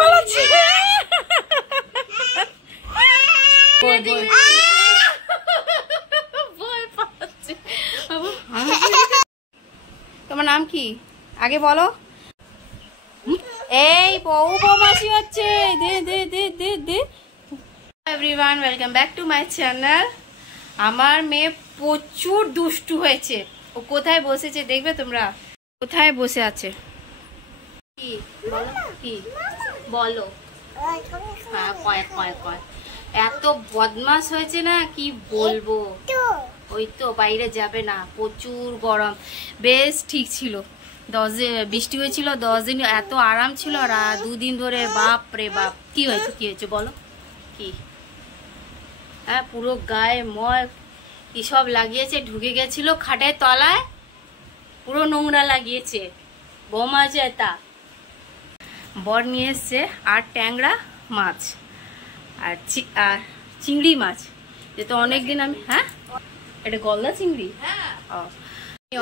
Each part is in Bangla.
পালাচ্ছে। তোমার নাম কি আগে বলো? এই বৌমাসি হচ্ছে। দে দে দে দে দে। Everyone, welcome back to my channel. আমার মেয়ে প্রচুর দুষ্টু হয়েছে। ও কোথায় বসেছে দেখবে তোমরা? কোথায় বসে আছে কি বলো? কি বলো? হ্যাঁ, কয় কয় কয়। এত বদমাস হয়েছে না, কি বলবো। ওই তো বাইরে যাবে না, প্রচুর গরম। বেশ ঠিক ছিল, 10 দিন বৃষ্টি হয়েছিল, 10 দিন এত আরাম ছিল। আর 2 দিন ধরে বাপ রে বাপ। কি হয়েছে কি হয়েছে বলো? কি? হ্যাঁ, পুরো গায়ে ময় কি সব লাগিয়েছে, ঢুকে গেছিল খাটের তলায়, পুরো নোংরা লাগিয়েছে। বৌমা যেটা বর নিয়ে এসছে আর ট্যাংরা মাছ আর চিংড়ি মাছ, যেটা অনেকদিন আমি, হ্যাঁ এটা গলদা চিংড়ি।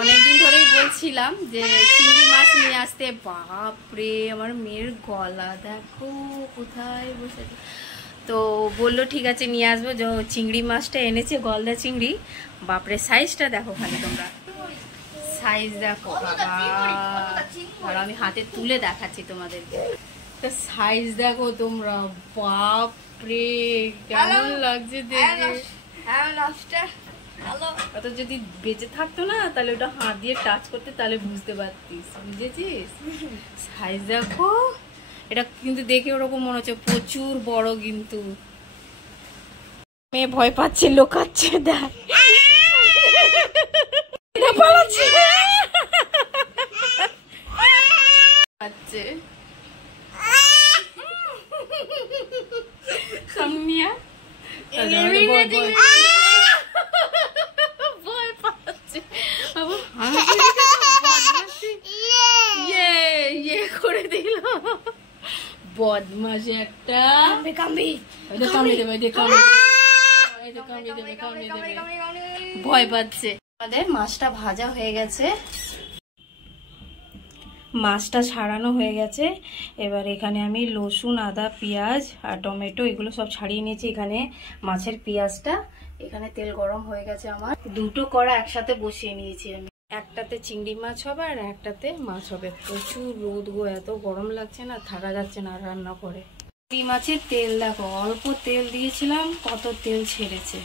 অনেকদিন ধরেই বলছিলাম যে চিংড়ি মাছ নিয়ে আসতে। বাপরে, আমার মেয়ের গলা দেখো কোথায় বসেছে। তো বললো ঠিক আছে নিয়ে আসবো। যে চিংড়ি মাছটা এনেছে, গলদা চিংড়ি। বাপরে, সাইজটা দেখো খালি তোমরা, সাইজ দেখো বাবা। আর আমি হাতে তুলে দেখাচ্ছি তোমাদেরকে, তো সাইজ দেখো তোমরা। বাপরে, কেমন লাগছে দেখে। অত যদি বেঁচে থাকতো না, তাহলে ওটা হাত দিয়ে টাচ করতে, তাহলে বুঝতে পারতিস, বুঝেছিস? সাইজ দেখো। এটা কিন্তু দেখে ওরকম মনে হচ্ছে প্রচুর বড়, কিন্তু মেয়ে ভয় পাচ্ছে, লোকাচ্ছে। দেখ পালাচ্ছে। সামনিয়া করে দিল বদমাস একটা। ভয় পাচ্ছে। আমাদের মাছটা ভাজা হয়ে গেছে, মাছটা ছাড়ানো হয়ে গেছে। এবার এখানে আমি রসুন, আদা, পেঁয়াজ আর টমেটো এগুলো সব ছাড়িয়ে নিয়েছি। এখানে মাছের পেঁয়াজটা, এখানে তেল গরম হয়ে গেছে আমার। দুটো কড়া একসাথে বসিয়ে নিয়েছি আমি। একটাতে চিংড়ি মাছ হবে আর একটাতে মাছ হবে। প্রচুর রোদ গো, এত গরম লাগছে না, থাকা যাচ্ছে না রান্না করে। চিংড়ি মাছের তেল দেখো, অল্প তেল দিয়েছিলাম, কত তেল ছেড়েছে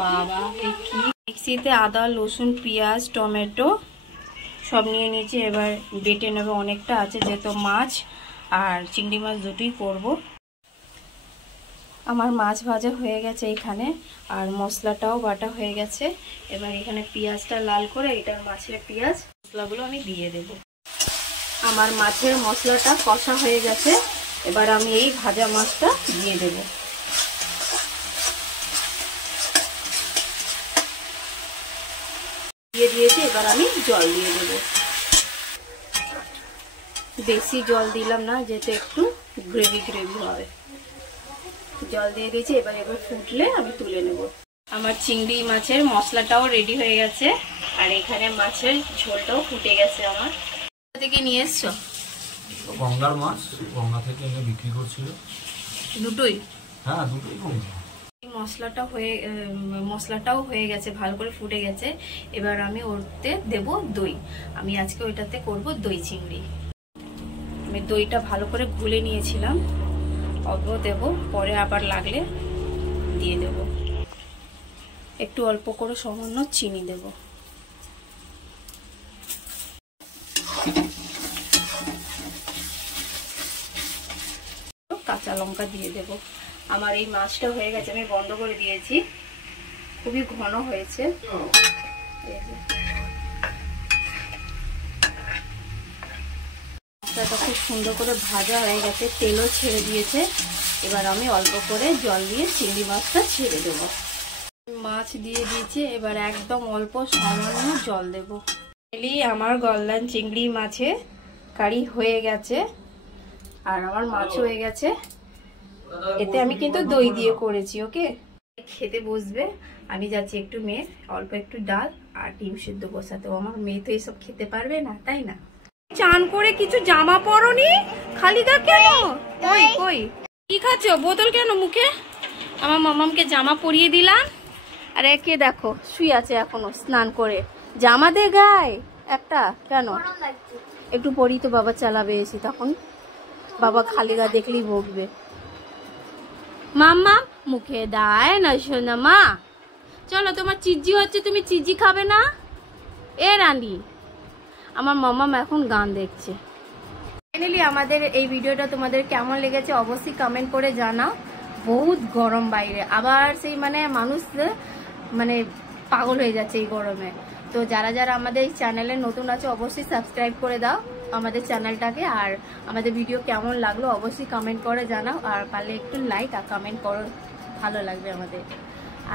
বাবা। এই কি, মিক্সিতে আদা, রসুন, পেঁয়াজ, টমেটো সব নিয়ে নিয়েছি। এবার বেটে নেবে, অনেকটা আছে যেহেতু মাছ আর চিংড়ি মাছ দুটোই করব। আমার মাছ ভাজা হয়ে গেছে এখানে, আর মশলাটাও বাটা হয়ে গেছে। এবার এখানে পেঁয়াজটা লাল করে, এটার মাছের পেঁয়াজ মশলাগুলো আমি দিয়ে দেব। আমার মাছের মশলাটা কষা হয়ে গেছে, এবার আমি এই ভাজা মাছটা দিয়ে দেব। দিয়ে দিয়েছি, এবার আমি জল দিয়ে দেব। বেশি জল দিলাম না, যেহেতু একটু গ্রেভি গ্রেভি হবে। জল দিয়ে দিয়েছি, এবার ফুটলে আমি তুলে নেব। আমার চিংড়ি মাছের মশলাটাও রেডি হয়ে গেছে, আর এখানে মাছের ঝোলটাও ফুটে গেছে। আমার থেকে নিয়ে এসছো গঙ্গার মাছ, গঙ্গা থেকে এনে বিক্রি করছিল। দুটোই? হ্যাঁ, দুটোই গঙ্গা। মশলাটাও হয়ে গেছে, ভালো করে ফুটে গেছে। এবার আমি ওতে দেব দই। আমি আজকে ওইটাতে করব দই চিংড়ি। আমি দইটা ভালো করে গুলে নিয়েছিলাম, অল্প দেব, পরে আবার লাগলে দিয়ে দেব। একটু অল্প করে সামান্য চিনি দেব। কাঁচা লঙ্কা দিয়ে দেব। আমার এই মাছটা হয়ে গেছে, আমি বন্ধ করে দিয়েছি। খুবই ঘন হয়েছে। মশলাটা খুব সুন্দর করে ভাজা হয়ে গেছে, তেলও ছেড়ে দিয়েছে। এবার আমি অল্প করে জল দিয়ে চিংড়ি মাছটা ছেড়ে দেব। মাছ দিয়ে দিয়েছি, এবার একদম অল্প সামান্য জল দেব। আমার গলদা চিংড়ি মাছে কারি হয়ে গেছে, আর আমার মাছ হয়ে গেছে। এতে আমি কিন্তু দই দিয়ে করেছি। ওকে, খেতে বসবে। আমি যাচ্ছি একটু মেয়ের অল্প একটু ডাল আর ডিম সিদ্ধ বসাতে। আমার মেয়ে তো এসব খেতে পারবে না, তাই না? চান করে কিছু জামা পরনি, খালি গা কেন? কই কই কি খাচ্ছো? বোতল কেন মুখে? আমার মামামকে জামা পরিয়ে দিলাম, আর একে দেখো শুয়ে আছে এখনো স্নান করে। জামা দে গায়ে একটা। কেন? একটু পরেই তো বাবা চালাবে এসে, তখন বাবা খালি গা দেখলেই বকবে। মাম্মা মুখে দেয় না শোনা মা। চলো তোমার চিজি হচ্ছে, তুমি চিজি খাবে না? এ রানী, আমার মাম্মাম এখন গান দেখছে। ফাইনালি আমাদের এই ভিডিওটা তোমাদের কেমন লেগেছে অবশ্যই কমেন্ট করে জানাও। বহুত গরম বাইরে, আবার সেই মানে মানুষ মানে পাগল হয়ে যাচ্ছে এই গরমে। তো যারা যারা আমাদের এই চ্যানেলে নতুন আছে অবশ্যই সাবস্ক্রাইব করে দাও আমাদের চ্যানেলটাকে। আর আমাদের ভিডিও কেমন লাগলো অবশ্যই কমেন্ট করে জানাও, আর পারলে একটু লাইক আর কমেন্ট করো, ভালো লাগবে আমাদের।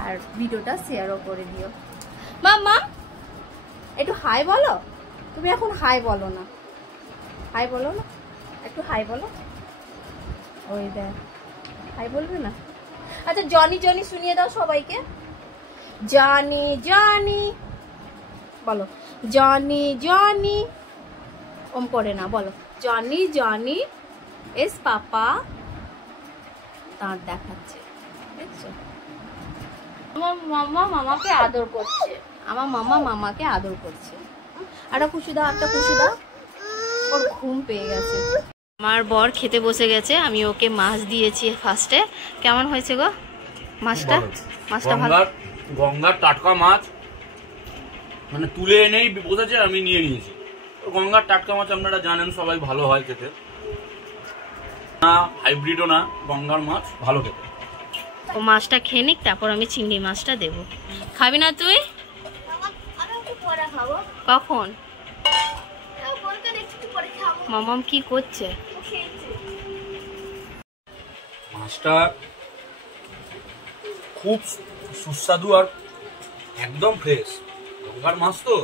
আর ভিডিওটা শেয়ারও করে দিও। মাম্মা একটু হাই বলো। তুমি এখন হাই বলো না, হাই বলো না, একটু হাই বলো। ওই দেখ হাই বলবে না। আচ্ছা জনি জনি শুনিয়ে দাও সবাইকে। জনি জনি বলো, জনি জনি। ওম করে না, বলো জনি জনি এস পাপা। দাঁত দেখাচ্ছে, দেখছো? আমার মামা মামাকে আদর করছে, আমার মামা মামাকে আদর করছে। একটা খুশি দাও, একটা খুশি দাও। ওর ঘুম পেয়ে গেছে। আমার বর খেতে বসে গেছে, আমি ওকে মাছ দিয়েছি ফার্স্টে। কেমন হয়েছে গো মাছটা? মাছটা ভালো। গঙ্গার টাটকা মাছ, মানে তুলে এনেই বোঝাচ্ছে আমি নিয়ে নিয়েছি। গঙ্গার টাটকা মাছ আপনারা জানেন সবাই, ভালো হয় খেতে, না হাইব্রিডও না, গঙ্গার মাছ ভালো খেতে। ও মাছটা খেয়ে নিক, তারপর আমি চিংড়ি মাছটা দেবো। খাবি না তুই? কখন? মামাম কি করছে? মাছটা খুব সুস্বাদু আর একদম ফ্রেশ। গঙ্গার মাছ তো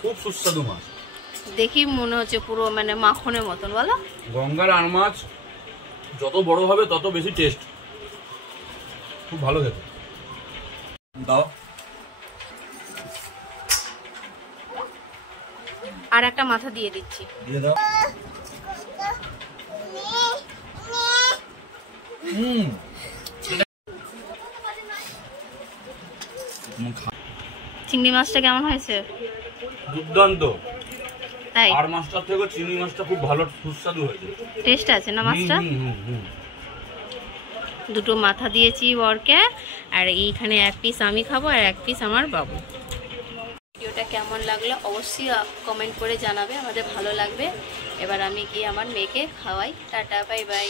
খুব সুস্বাদু মাছ। দেখি মনে হচ্ছে পুরো মানে মাখনের মতন, বলো। গঙ্গার আর মাছ যত বড় হবে তত বেশি টেস্ট, খুব ভালো খেতে। দাও আর একটা মাথা দিয়ে দিচ্ছি, দিয়ে দাও। চিংড়ি মাছটা কেমন হয়েছে? দুর্দান্ত। তাই আর মাছটার থেকে চিংড়ি মাছটা খুব ভালো সুস্বাদু হয়েছে, টেস্ট আছে না মাছটা? দুটো মাথা দিয়েছি বরকে, আর এইখানে এক পিস আমি খাবো আর এক পিস আমার বাবু। ভিডিওটা কেমন লাগলো অবশ্যই কমেন্ট করে জানাবে, আমাদের ভালো লাগবে। এবার আমি গিয়ে আমার মেয়েকে খাওয়াই। Tata bye bye.